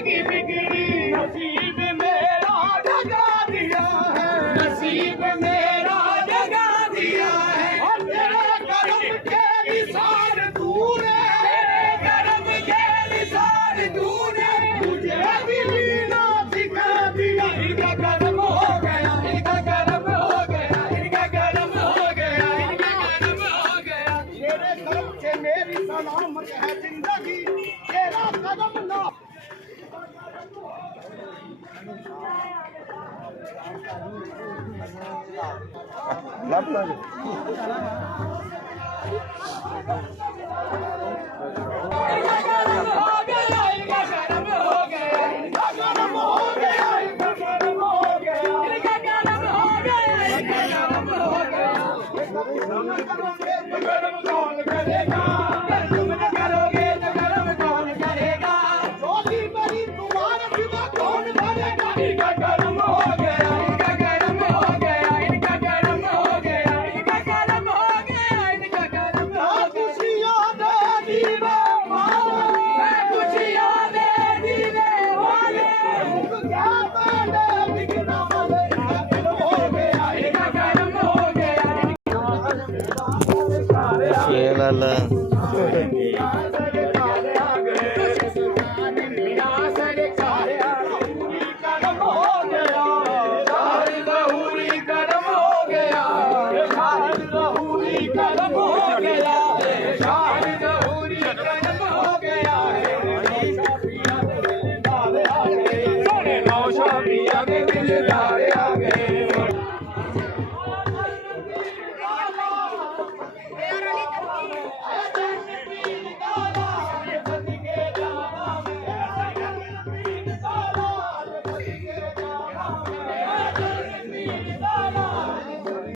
जिंदगी बिगड़ी नसीब मेरा जगा दिया है नसीब मेरा जगा दिया है और तेरे करम के निसार दूर है तेरे करम के निसार दूर है मुझे भी जीना सिखा दिया इनका करम हो गया इनका करम हो गया इनका करम हो गया इनका करम हो गया तेरे करम से मेरी सलामत है जिंदगी तेरा कदम ना ਲੱਭ ਲਾਂਗੇ